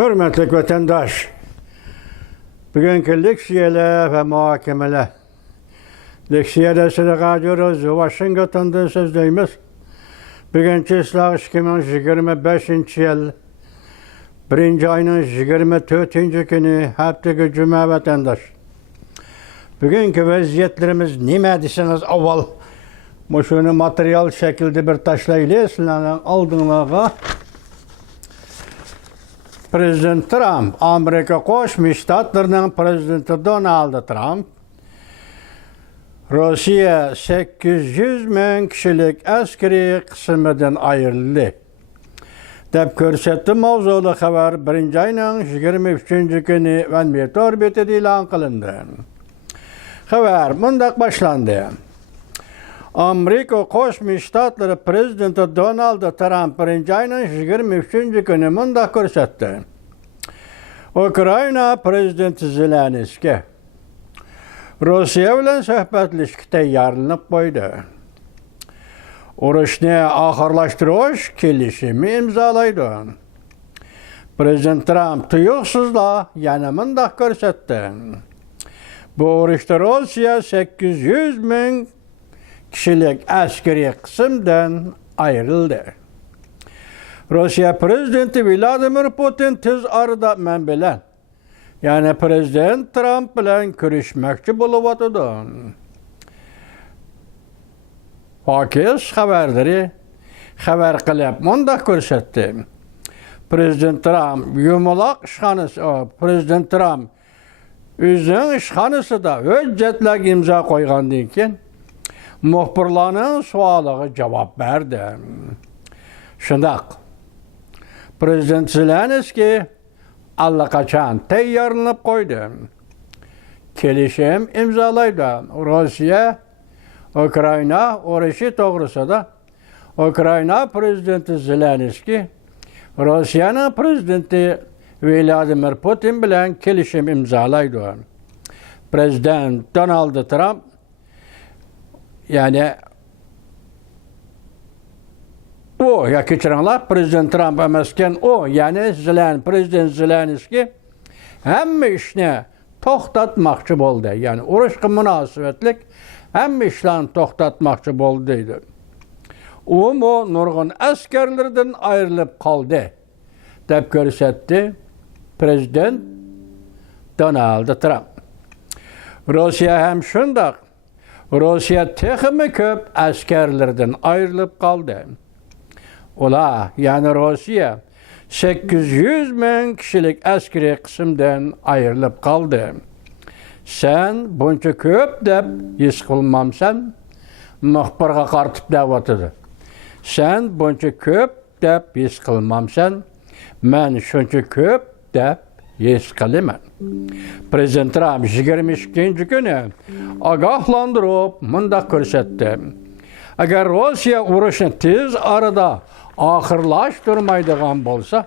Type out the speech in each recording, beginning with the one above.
Hürmetli vatandaş, bugünkü leksiyeler ve muhakemeler. Leksiyede size kalıyoruz, Washington'dan sözdeyimiz. Bugünkü ıslah 2025 yıl, 1. ayının 24. günü, haftaki cuma vatandaş. Bugünkü vaziyetlerimiz nime deseniz avval, şunu materyal şekilde bir taşlayla sizlerden aldığınlığa, Prezident Trump, Amerika Koşmuş Ştatlarının Prezidenti Donald Trump, Rusya 800 bin kişilik askeri kısmından ayrıldı. Dep körsetdi mavzulu haber 1. ayının 23. günü Van orbiti ilan kılındı. Haber mundak başlandı. Amerika Koşmuş Ştatları Prezidenti Donald Trump 1. ayının 23. günü mundak körsetdi. Ukrayna Prezidenti Zelenski Rusya bilen söhbetleşikte yarılınıp koydu. Urushni ahırlaştırış kelişimi imzalaydı. Prezident Trump tuyuksuzla yana mundak körsetdi. Bu urushda Rusya 800 bin kişilik askeri kısımdan ayrıldı. Rusya Prezidenti Vladimir Putin tez arada men bilen, yani Prezident Trump bilen görüşmekçi buluvatıdı. Fakis haberleri haber kılıp mundak körsetdi. Prezident Trump yumulak işhanısı, Prezident Trump özünün işhanısı da hüccetlek imza koygandan keyin muhbirlarning sualiga cevap verdi. Şundak. Prezident Zelenski allaqachon tayyorlanib qo'ydi. Kelishim imzolaydi. Rossiya Ukrayna urushi to'g'risida Ukrayna prezidenti Zelenski Rossiyaning prezidenti Vladimir Putin bilan kelishim imzolaydi. Prezident Donald Trump, yani o, ya keçiringlar, Prezident Trump emasken o, yani Prezident Zelenski hamma ishni to'xtatmoqchi bo'ldi. Yani urushga munosabatlik hamma ishlarni to'xtatmoqchi bo'ldi deydi. U nurg'un askarlardan ayrilib qoldi deb ko'rsatdi Prezident Donald Trump. Rossiya ham shundoq. Rossiya texmi ko'p askarlardan ayrılıb qaldı. Ola, yani Rossiya 800 bin kişilik askeri kısımdan ayrılıb qaldı. Sen bunca köp dep his qılmamsan, muhbirga qartib davatıdı. Sen bunca köp dep his qılmamsan, men şuncha köp dep his qılıman. Prezident Trump 22. günü agahlandırıp mundak körsetdi. Agar Rossiya urushni tez arada ahırlaştırmaydigan bolsa,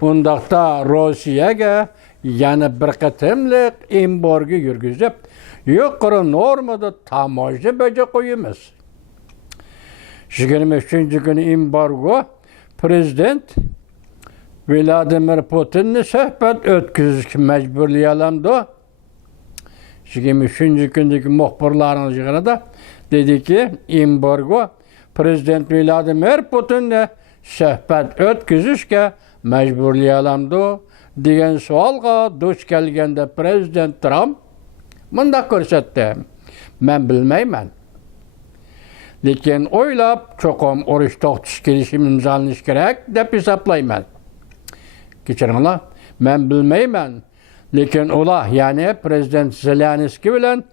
undaqda Rossiyaga yana bir qatimliq embargo yurgizib, yuqori normada tamoyil baja qo'yamiz. 23. günü embargo Prezident Vladimir Putinni söhbet ötküzüşü mecburlayalamdı. 23. gündeki muhbirlerin yığınında dedi ki embargo Prezident Vladimir Putinni söhbet ötküzüşke mecburlayalamdı degan savolga duch kelganda Prezident Trump mundak ko'rsatdi. Men bilmayman. Lekin o'ylab cho'qim urush to'xtatish kelishimi imzolanishi kerak deb hisoblayman. Kechiringlar, men bilmayman. Lekin ular, yani Prezident Zelenski bilan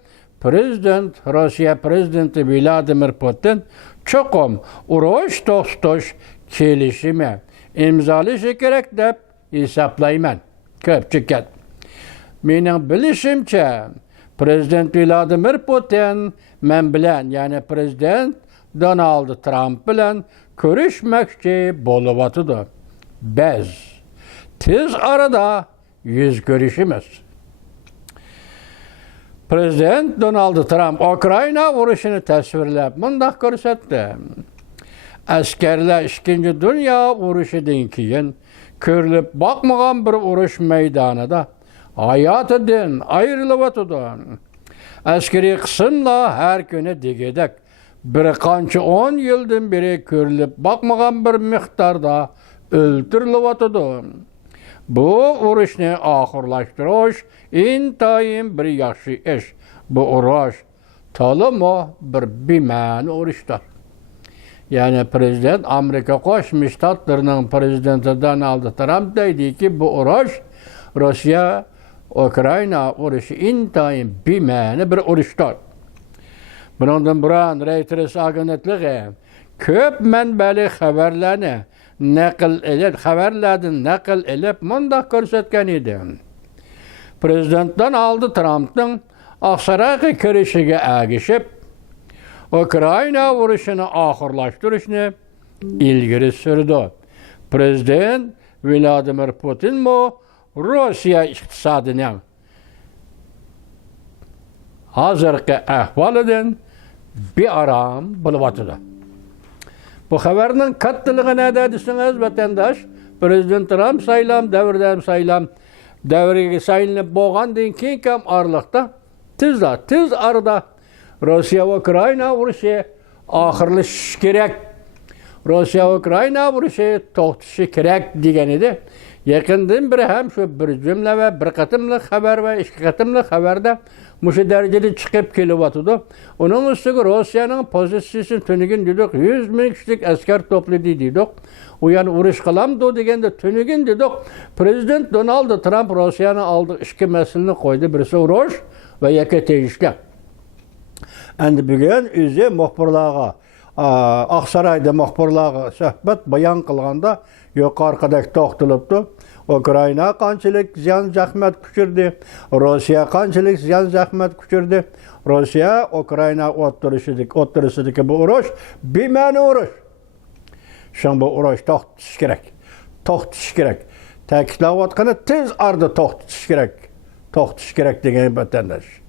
Rossiya Prezidenti Vladimir Putin cho'qim urush to'xtatish kelishimi imzolashi kerak deb hisoblayman. Ko'pchilik. Mening bilishimcha Prezident Vladimir Putin men bilan, yani Prezident Donald Trump bilan ko'rishmoqchi bo'lyapti. Biz tez arada yüz görüşümüz. Prezident Donald Trump Ukrayna urushini tasvirlab mundak ko'rsatdi. Askarlar 2. Dünya urushidan keyin körülüp bakmagan bir uruş meydanıda hayatından ayrılıp atıdı. Askeri kısımla her güne digedek bir kançı 10 yıldan beri körülüp bakmagan bir miktarda öldürülüp atıdı. Bu uruşni ahırlaştırış intayın bir yaxşı iş. Bu uruş talımı bir bimani uruştur. Yani prezident Amerika Qo'shma Shtatlarının prezidenti Donald Trump deydi ki bu uruş Rusya Ukrayna uruşu intayın bimani bir uruştur. Bundan buran Reuters agentliği köp menbeli haberlerini nakil edip mundaq ko'rsatgan edi. Prezident Donald Trump'ın Aksaray'a kirişige agishib, Ukrayna urushini ahırlaştırışını ilgiri sürdü. Prezident Vladimir Putin mu Rusya iqtisodinin hazırki ahvalidan bir aram bulvatıdı. Bu haberinin kattılığı ne dedisiniz vatandaş? Prezident Trump saylam, devriga saylanıp boğandan keyin kam aralıkta tez arada Rusya ve Ukrayna urushi ahırlashishi kerak. Rusya ve Ukrayna urushi to'xtashi kerak degan edi. Yaqindan beri ham shu bir jumla ve bir qatimli xabar ve ikki qatimli xabarda mushu darajada chiqib kelyapti. Onun ustiga Rossiyaning pozitsiyasini tunigin dedik, 100 ming kishilik askar to'pladi dedik. U yani urush qilamdi deganda tunigin dedik. Prezident Donald Trump Rossiyani oldi ikki masalani qo'ydi. Birisi urush ve yakka tegishli. Endi bugun o'zi muxbirlarga Aksarayda muxbirlarga suhbat bayon qilganda yuqoridek to'xtalibdi. Ukrayna qanchalik ziyon zahmat kuchirdi, Rossiya qanchalik ziyon zahmat kuchirdi. Rossiya Ukrayna o'ttirisidagi bu urush bema'ni urush. Shun bu urush to'xtatish kerak. Ta'kidlayotgani tez arada to'xtatish kerak degan vatandosh.